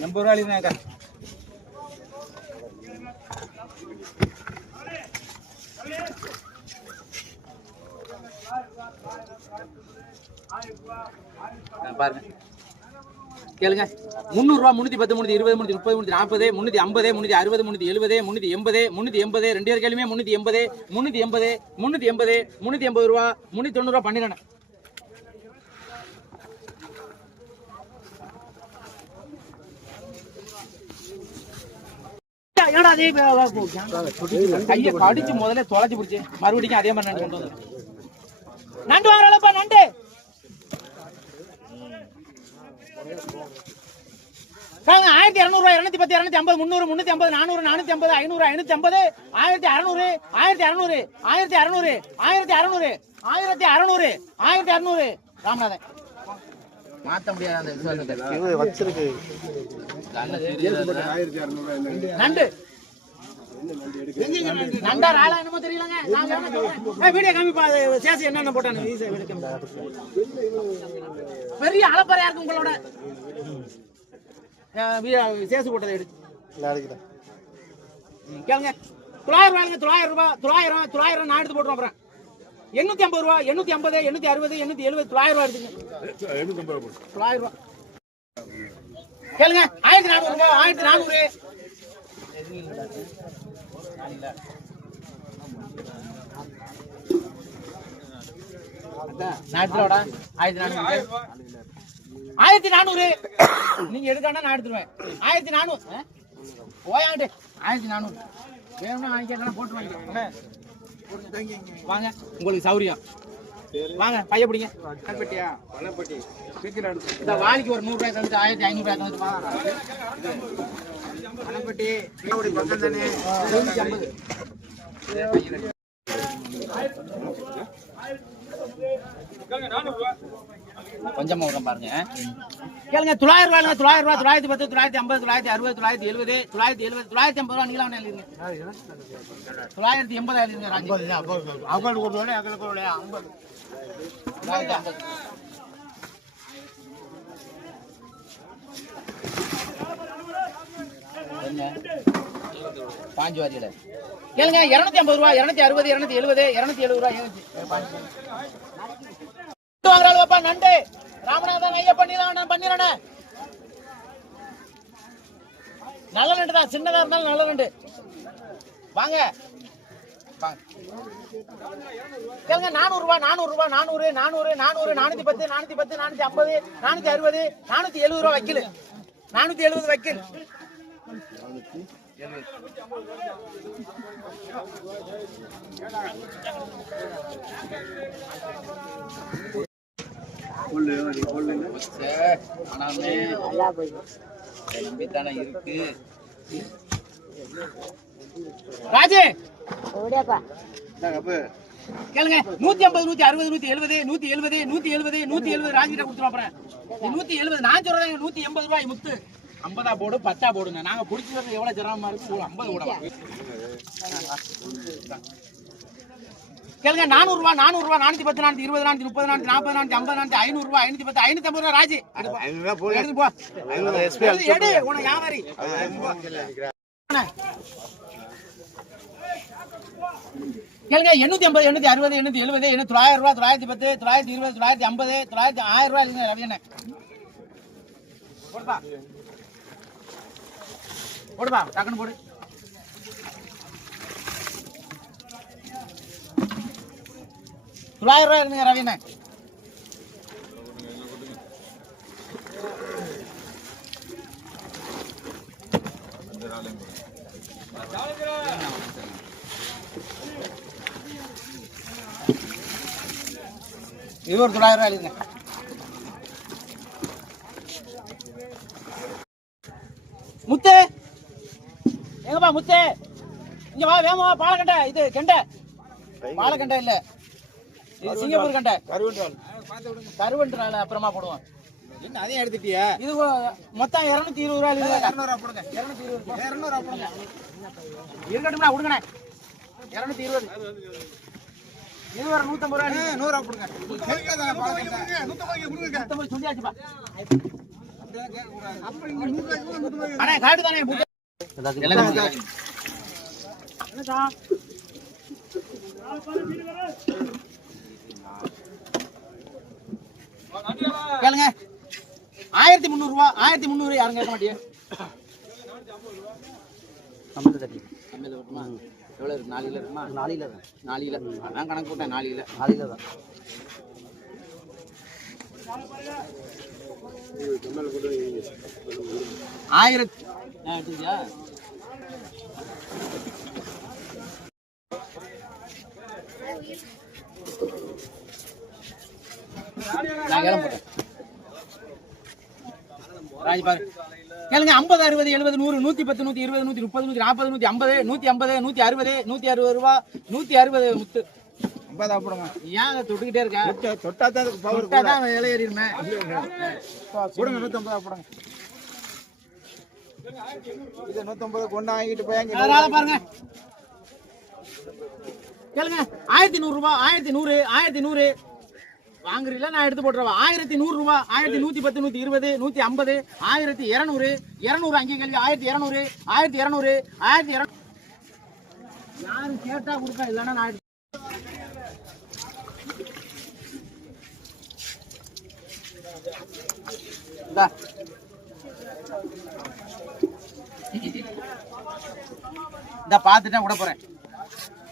80 ரூபா இல்லைங்க பாருங்க கேளுங்க. 300 ரூபா, 310, 320, 330, 340, 350, 360, 370, 380, 2 பேர் கேளுமே 380, 380, 380, 380 ரூபா, 390 ரூபா பண்ணிடுறேன். கையை கடிச்சு முதல்ல தொலைச்சு பிடிச்சு மறுபடியும் அதே மாதிரி நண்டு கொண்டு வந்து நண்டு வாங்குறாளப்பா நண்டு. காங்க 1200 ரூபாய், 210, 250, 300, 350, 400, 450, 500, 550, 1600, 1600, 1600, 1600 ராமநாதன் மாத்த முடியாது அந்த விசுவாசத்தை வச்சிருக்கு. நண்டு நண்டார் ஆளா என்னமோ தெரியலங்க. வீடியோ காமிப்பா சேசி என்னென்ன போட்டானு பெரிய அளப்பறையா இருக்கு உங்களோட சேசு போட்டதை எடுத்து கேளுங்க. 900 ரூபாய்ங்க, 900 ரூபாய், 900 நான் எடுத்து போட்டுருவோம். அப்புறம் 850 ரூபா, 850, 860, 870, 900 ரூபா எடுத்துங்க. 900 ரூபா கேளுங்க. 1400 ரூபாய், 1400 1400 நீங்க எடுக்காண்டா நான் எடுத்துருவேன். 1400 போயாண்டு 1400 வேணும்னா வாங்கிக்க போட்டு வாங்கிக்க வாங்க. உங்களுக்கு சௌரியம் வாங்க. பைய பிடிங்க. வாளிக்கு ஒரு 100 ரூபாய் தந்து 1500 ரூபாய் தந்து பணப்பட்டி பக்கம் தானே 750 கொஞ்சமா விடுறோம் பாருங்க. கேளுங்க. 900 ரூபாய், 900 ரூபாய், 910, 950, 960, 970, 970, 950 ரூபாய் நீங்களா எழுதுங்க. 980 எழுதுங்க ராஜி. பாஞ்சு வாரியில கேளுங்க. 250 ரூபாய், 260, 270, 270 ரூபாய் வாங்குறாளுப்பா நண்டு. ராமநாதன் ஐயா பண்ணிடுறேன். நல்ல நண்டு தான், சின்னதா இருந்தாலும் நல்ல நண்டு வாங்க. கேளுங்க. 400 ரூபாய், 400 ரூபாய், 400, 400, 400, 410, 410, 450, 460, 470 ரூபாய் வைக்கல. 470 வைக்கல். நம்பித்தானே இருக்கு ராஜே. கேளுங்க. 150, 160, 170, 170, 170 ராஜிட்ட கொடுத்துருவோம். அப்புறம் 170 நான் சொல்றேன். 180 ரூபாய் முத்து. 50 போடு, 10 போடுங்க. நாங்க பிடிச்சது எவ்வளவு சிரமமா இருக்கு. 50 போடுவோம். கேளுங்க. 400 ரூபாய், 400 ரூபாய், 410, 420, 430, 440, 450, 500 ரூபாய், 510, 550 ரூபாய் ராஜி. எடுத்து போ. எடு உனக்கு வியாபாரி. கேளுங்க. 850, 860, 870, 900 ரூபாய், 910, 920, 950, 1000 ரூபாய் இல்லைங்க ரவி என்ன போடுப்பா. போடுப்பா டக்குன்னு போடு. $900 இருந்துங்க ரவி என்ன. இது ஒரு $900 இருங்க. முத்து எங்கப்பா முத்து இங்க வா வேமா. பாலக்கண்டை இது கெண்டை. பாலக்கண்டை இல்ல, இது சிங்கப்பூர் கண்டை. கருவன்றால அப்புறமா போடுவோம். என்ன அதையும் எடுத்துட்டியா? இது மொத்தம் 220 ரூபாய். 200 ரூபாய் போடுங்க. 200 ரூபாய் போடுங்க. இருக்கட்டும்னா விடுங்கண்ணே. 220 இது ஒரு 150 ரூபாய். 100 ரூபாய் போடுங்க. 150 சொல்லியாச்சுப்பா. அண்ணே காட்டு தானே முட்டை கேளுங்க 1300 ரூபா 1300 யாரும் கேட்க மாட்டியே எவ்வளவு இருக்கு 4 கிலோ இருக்குமா 4 கிலோ 4 கிலோ நான் கணக்கு போட்டேன் 4 கிலோ 4 கிலோ தான் ஆயிரத்தி எடுத்துக்கியா நான் கேளம் போட்டேன் ராஜ் பாரு கேளுங்க 50 60 70 100 110 120 130 140 150 150 160 ரூபா 160 முத்து 50 போடுங்க ஏன் தொட்டுக்கிட்டே இருக்க தொட்டா தான் பவர் தொட்டா தான் இலை ஏறிடுமே போடுங்க 150 போடுங்க இது 150 கொண்டு வாங்கிட்டு போய் அங்க அதனால பாருங்க கேளுங்க 1100 ரூபா 1100 வாங்குறீங்களா நான் எடுத்து போட்டுறவா 1100 ரூபா 1110 120 150 1200 200 அங்கே கேள்வி 1200 யாரும் கேட்டா கொடுக்க இல்லைன்னா நான் இந்த பாத்துட்டேன் கூட போறேன்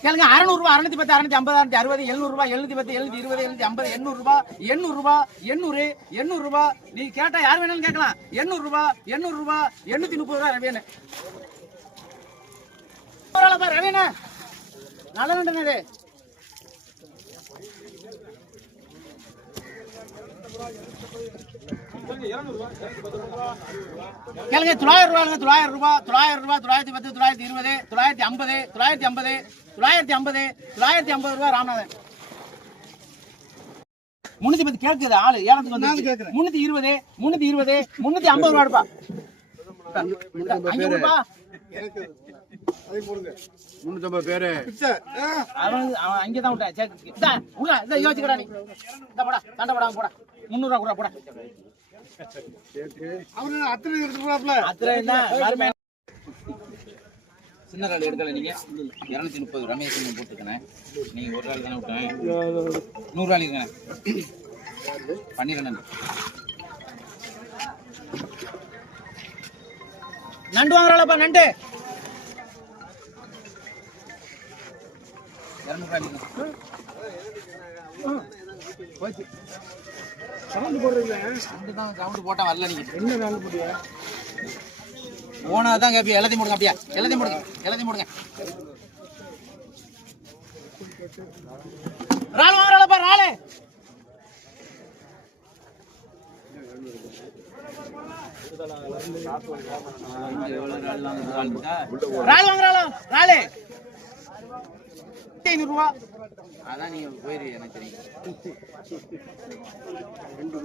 கேளுங்க 600 ரூபா 610 650 660 700 ரூபா 710 720 720 800 800 ரூபா நீ கேட்டா யார் வேணாலும் கேட்கலாம் 800 ரூபா 830 ரூபா ரவியனே ரவியனே நல்ல நண்டனே கேளுங்க 900 ரூபா 910 920 950 ரூபா ராமநாதன் 310 கேட்குது ஆளு ஏலத்துக்கு வந்து 320 350 ரூபா எடுப்பா 350 பேரு அங்கதான் விட்டேன் யோசிக்கடா நீ இந்த போடா சண்டை போடாம போடா 300 ரூபா கூட போடா சின்ன கால் எடுக்கல நீங்க 230 ரமேஷ் போட்டுக்கணும் நீங்க ஒரு நாள் தானே விட்டேன் 100 ரூபாய் இருக்கேன் 12 நண்டு வாங்குறாளப்பா நண்டு 200 போச்சு சவுண்ட் போடுறீங்க சவுண்ட் போட்டா வரல நீங்க என்ன சவுண்ட் போடுறியா ஓனா தான் கேப்பி எல்லாத்தையும் போடுங்க அப்படியே எல்லாத்தையும் போடுங்க ரால் வாங்குறாளப்பா ராலே ரால் வாங்குறாளா ராலே 500 ரூபா அதான் நீங்க போயிரு எனக்கு தெரியும் 2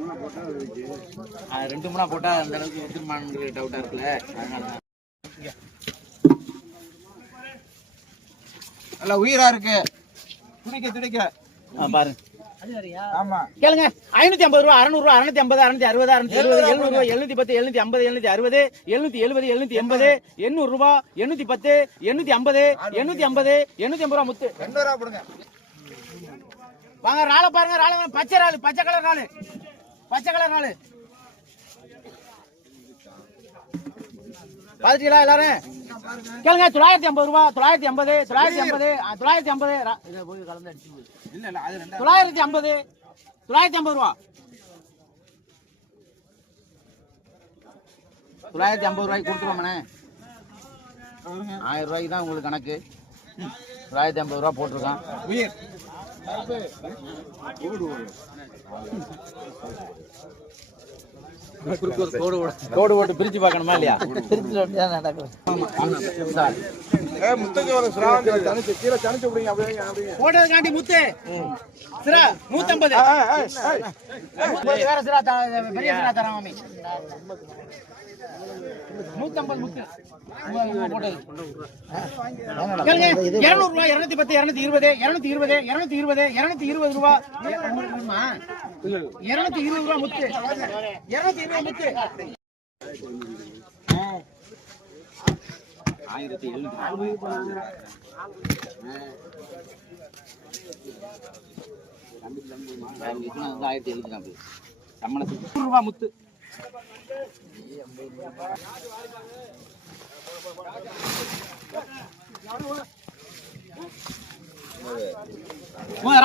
மூணா போட்டா அந்த அளவுக்கு வித்துமான்னு டவுட்டா இருக்குல்ல அதனால நல்ல உயிரா இருக்கு துடிக்க பாருங்க ஆமா கேளுங்க 550 ரூபா 600 ரூபா 650 660 670 710 760 770 800 ரூபா 810 850 ரூபா முத்து 2 ரூபா போடுங்க வாங்க ராள பாருங்க ராள பச்சை கலர் ராளு பாத்துட்டீங்களா எல்லாரும் கேளுங்க 950 ரூபா 950 இத போய் கலந்து அடிச்சு இல்ல அது 950 ரூபா 950 ரூபாய்க்கு கொடுத்துருவோம்ண்ணே 1000 ரூபாய்க்கு தான் உங்களுக்கு கணக்கு 950 ரூபா போட்டிருக்கான் கோடு போட்டு பிரிச்சு பார்க்கணுமா இல்லையா போட்டதுக்காண்டி முத்து சிரா 150 வேற சிரா பெரிய சிரா தரேன் மாமி 150 முத்து போட்டது 200 ரூபாய் 210 220 ரூபா 220 ரூபா முத்து 220 முத்து ரூபா முத்து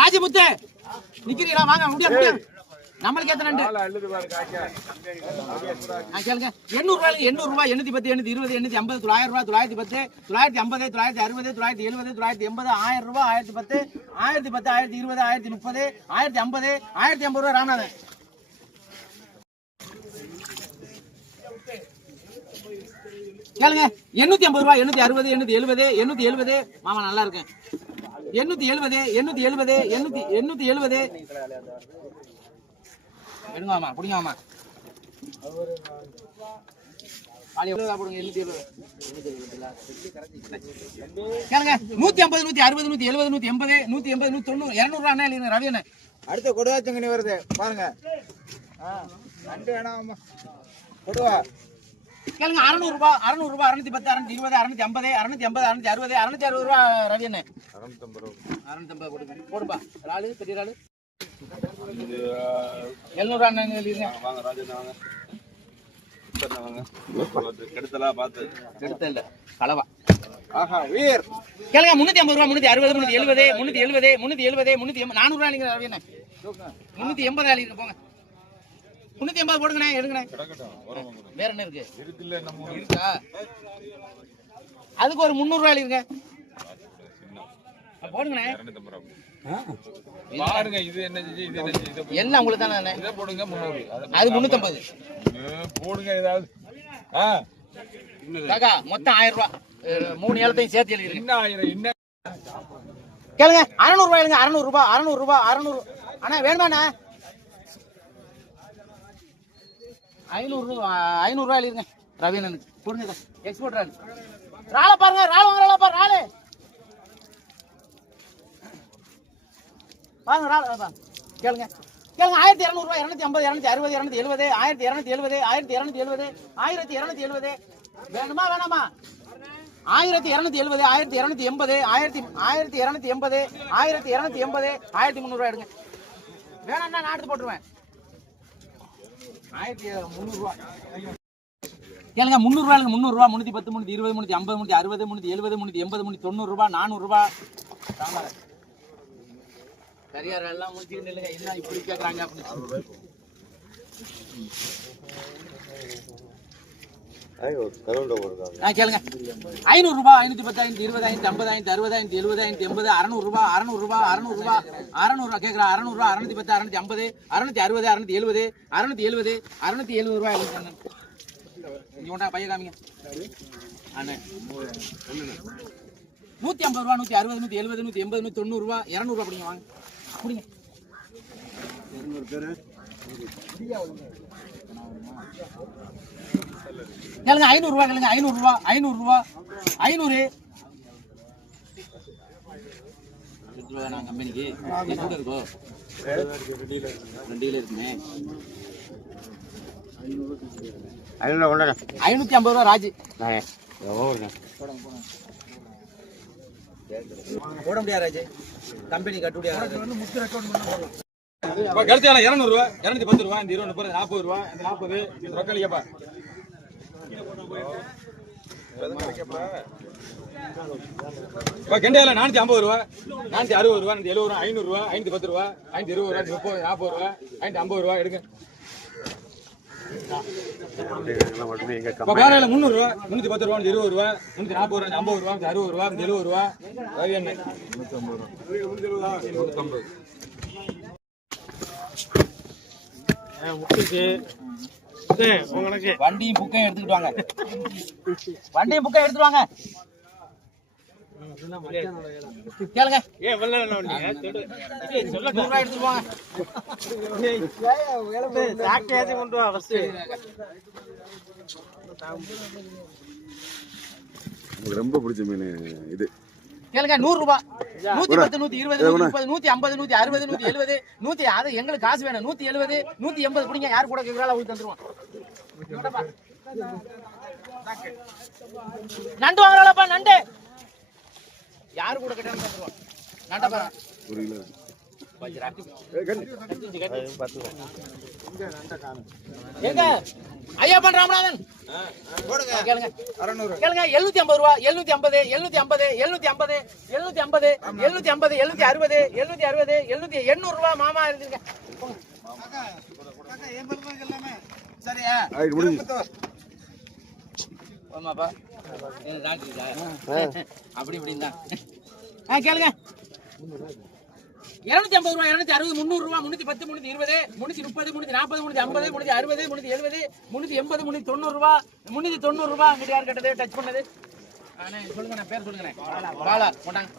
ராஜமுத்து நிக்கிறீங்களா? வாங்க முடியாது நம்மளுக்கு எத்தனை கேளுங்க. 800 ரூபாய்க்கு 800 ரூபாய் 810 820 850 900 ரூபாய் 910 950 960 970 980 1000 ரூபாய் 1010 1010 1020 1030 1050 1050 ரூபாய் ராமநாதன். கேளுங்க 850 ரூபாய் 860 870 870 மாமா நல்லா இருக்கேன் 870 870 870 எடுங்க மாமா புடிங்க மாமா போடுங்க 870 கேளுங்க 150 160 170 180 180 190 200 ரூபாய் அண்ணா இல்லைங்க ரவி அண்ணா. அடுத்த கொடுவாச்சங்கனி வருது பாருங்க. நண்டு வேணாம் கொடுவா. கேளுங்க 600 ரூபாய் 610 620 650 650 660 660 ரூபாய் ரவி அண்ணா. 650 கொடுங்க போடுப்பா. ஆளு பெரிய ஆளு 700 அண்ணா எழுதிங்க. வாங்க ராஜண்ணா வாங்க. கெடுத்தலா பார்த்து கெடுத்தல கலவா. ஆஹா வீர். கேளுங்க 350 ரூபாய் 360 370 370 370 400 ரூபாய் நீங்க ரவி அண்ணா. 380 எழுதிங்க போங்க. 380 போடுங்கண்ணே எடுங்கண்ணே. வேற என்ன இருக்கு? இருக்கா? அதுக்கு ஒரு 300 ரூபாய் எழுதிங்க போடுங்கண்ணே. பாருங்க இது என்ன இது எல்லாம் உங்களுக்கு தானே. இத போடுங்க 300. அது 350 போடுங்க ஏதாவது. காக்கா மொத்தம் 1000 ரூபாய் 3 ஏலத்தையும் சேர்த்து எழுதிருங்க. என்ன 1000 என்ன கேளுங்க 600 ரூபாய் எழுதுங்க. 600 ரூபாய் 600 ரூபாய் 600 அண்ணா வேணுமாண்ணா? 500 ரூபாய் எழுதிருங்க ரவீனனுக்கு போடுங்க. எக்ஸ்போர்ட் ரால் ராளை பாருங்க. ராள் வாங்குறாளா பாரு ராளு பாருங்க ராள் கேளுங்க கேளுங்க 1200 ரூபாய் 250 260 270 1270 1270 1270 வேணுமா வேணாமா? 1270 1280 1280 1280 1300 ரூபாய் எடுங்க. வேணாம்னா நான் எடுத்து போட்டுருவேன். 1300 ரூபாய் கேளுங்க 300 ரூபாய் 300 ரூபாய் 310 320 350 360 370 380 390 ரூபாய் 400 ரூபாய். சரியார் எல்லாம் முடிச்சுட்டு இல்லைங்க என்ன இப்படி கேட்கறாங்க அப்படின்னு. கேளுங்க 500 ரூபாய் 510 520 550 560 570 580 600 ரூபாய் 600 ரூபாய் 600 ரூபாய் 600 ரூபாய் கேட்கறா. 600 ரூபாய் 610 650 660 670 670 ரூபாய் எழுதுங்க. இங்க ஒன்றா பைய காமிங்க அண்ணே. 150 ரூபாய் 160 170 180 190 ரூபாய் 200 ரூபாய் பிடிங்க வாங்க பிடிங்க. 200 பேரு கேளுங்க 500 ரூபாய் கேளுங்க 500 ரூபாய் 500 ரூபாய் 500 நான் கம்பெனிக்கு கூட இருக்கோ 2 இருக்குமே 550 ரூபாய் ராஜு போட முடியாது ராஜு கம்பெனி கட்ட முடியாது. கருத்து 200 ரூபாய் 210 ரூபாய் இந்த 20 30 40 ரூபாய் இந்த 40 ரொக்கலியப்பா. கெண்டையில 450 ரூபாய் 460 ரூபாய் 70 ரூபாய் 500 ரூபாய் 510 ரூபாய் 520 ரூபாய் 30 40 ரூபாய் 550 ரூபாய் எடுங்க. காலையில 300 ரூபாய் 310 ரூபாய் 20 ரூபாய் 340 ரூபாய் 50 ரூபாய் 60 ரூபாய் 70 ரூபாய் ரவி எண்ணெய் 150 வண்டியும் புக்கையும் எடுத்துக்கிட்டு வாங்க. வண்டியும் புக்கையும் எடுத்துட்டு வாங்க. கேளுங்க 100 ரூபாய் எடுத்துட்டு வாங்க. கொண்டு வா ஃபர்ஸ்ட். ரொம்ப பிடிச்ச மீன் இது. கேளுங்க 100 ரூபாய் 110 120 130 150 160 170 100 அது எங்களுக்கு காசு வேணும். 170 180 பிடிங்க. யார் கூட கேக்குறாளோ அவங்க தந்துருவோம். நண்டு வாங்குறாளப்பா நண்டு யாரு கூட கேட்டாலும் தந்துருவோம். நண்டை பாரு. ஒரு கிலோ எங்க ஐயப்பன் ராமநாதன் கேளுங்க 750 ரூபா 750 750 750 750 750 760 760 800 ரூபா மாமா இருக்குங்க. சரியா ஆயிட்டு முடிஞ்சு ஆமாப்பா அப்படி இப்படின்னு தான் கேளுங்க 250 ரூபா 260 300 ரூபா 310 320 330 340 350 360 370 380 380 ரூபா 390 ரூபா அங்கிட்டு யார் கேட்டது டச் பண்ணது சொல்லுங்க நான் பேர் சொல்லுங்க பாலா போட்டாங்க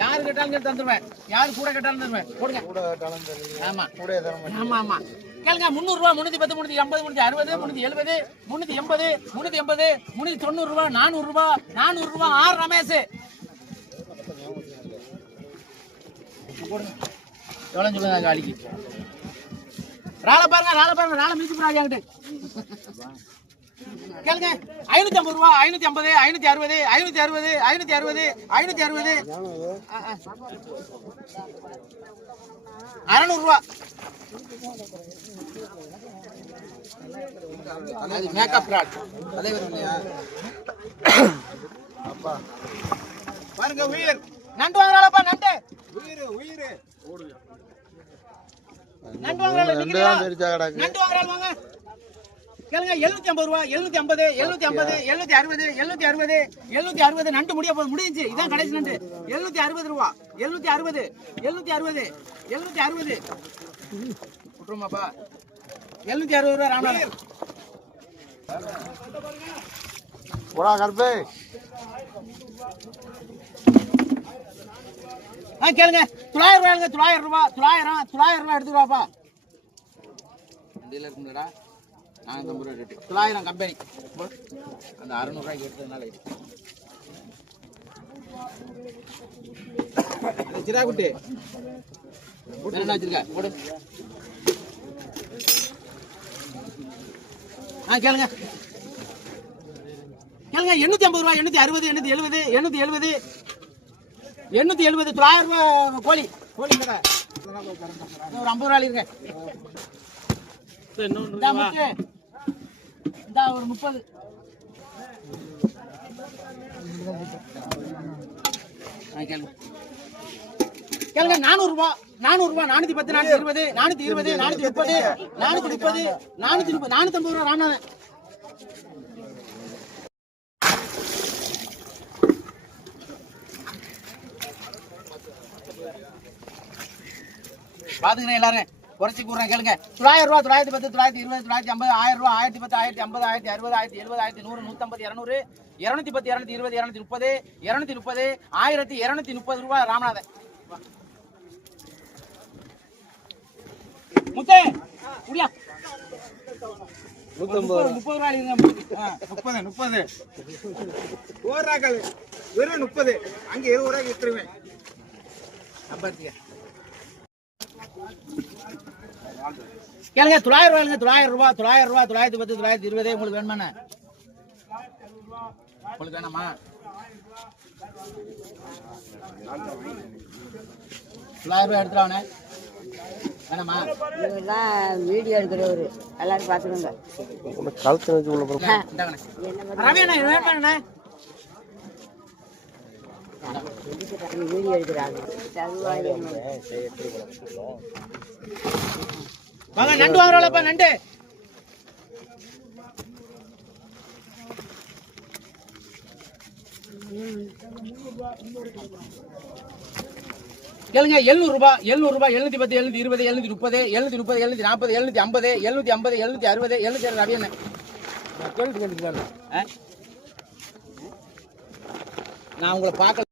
யாரு கேட்டாலும் தந்துருவேன் யாரு கூட கேட்டாலும் தருவேன் போடுங்க ஆமா ஆமா ஆமா கேளுங்க 300 ரூபா 310 350 360 370 380 380 390 ரூபா 400 ரூபா 400 ரூபா ஆர் ரமேஷ் எவ்வளவு சொல்லுங்க காலிக்கு ராளை பாருங்க ராளை மிதிச்சு போறாங்க அங்கிட்டு கேளுங்க 550 ரூபா 550 560 560 560 560 600 ரூபா அது மேக்கப் ராட் தலைவர் இல்லையா அப்பா பாருங்க உயிர் நண்டு வாங்குறாளப்பா நண்டு உயிர் நண்டு வாங்குறாள நண்டு வாங்குறாள் வாங்க கேளுங்க 750 ரூபா 750 750 760 760 760 நண்டு முடிஞ்சு இதான் கடைசி நண்டு 760 ரூபா 760 760 760 விட்டுருமாப்பா 760 ரூபா ராமநாதன் போடா கருப்பே கேளுங்க 900 ரூபா 900 ரூபா எடுத்துருவாப்பா இருக்குங்களா 950 ரூபா ரேட்டு 900 கம்பெனி அந்த 600 ரூபாய்க்கு எடுத்ததுனால சிரா குட்டி என்ன வச்சிருக்க போடு கேளுங்க 850 ரூபா 860 870 870 870 900 ரூபா கோழி ஒரு 50 ரூபா இருங்க இந்த ஒரு 30 கேளுங்க 400 ரூபா 410 420 420 430 430 450 ரூபா ராமநாதன் பாத்துக்கிறேன் எல்லாரும் குறைச்சி கூடுறேன் கேளுங்க 900 ரூபா 910 920 950 1000 ரூபா 1010 1050 1060 1070 1070 100 150 200 220 230 230 1230 ரூபா ராமநாதன் முத்தே குடியா 30 ரூபா இருங்க 30 ஓராக்கள் வெறும் 30 அங்க 20 ரூபாய்க்கு வித்துருவேன் நம்பர்த்தியா கேளுங்க 900 ரூபா 910 920 உங்களுக்கு வேணுமாண்ணே உங்களுக்கு வேணாமா 900 ரூபாய் எடுத்துறானே வேணாமா வீடியோ எடுக்கிறவரு எல்லாரும் பாத்துக்கோங்க ரவி அண்ணா வேணுமாண்ணே வீடியோ எடுக்கிறாங்க வாங்க நண்டு வாங்குறாளப்பா நண்டு கேளுங்க 700 ரூபா 710 720 730 730 740 750 750 760 760 ரவி அண்ணே நான் உங்களை பார்க்கல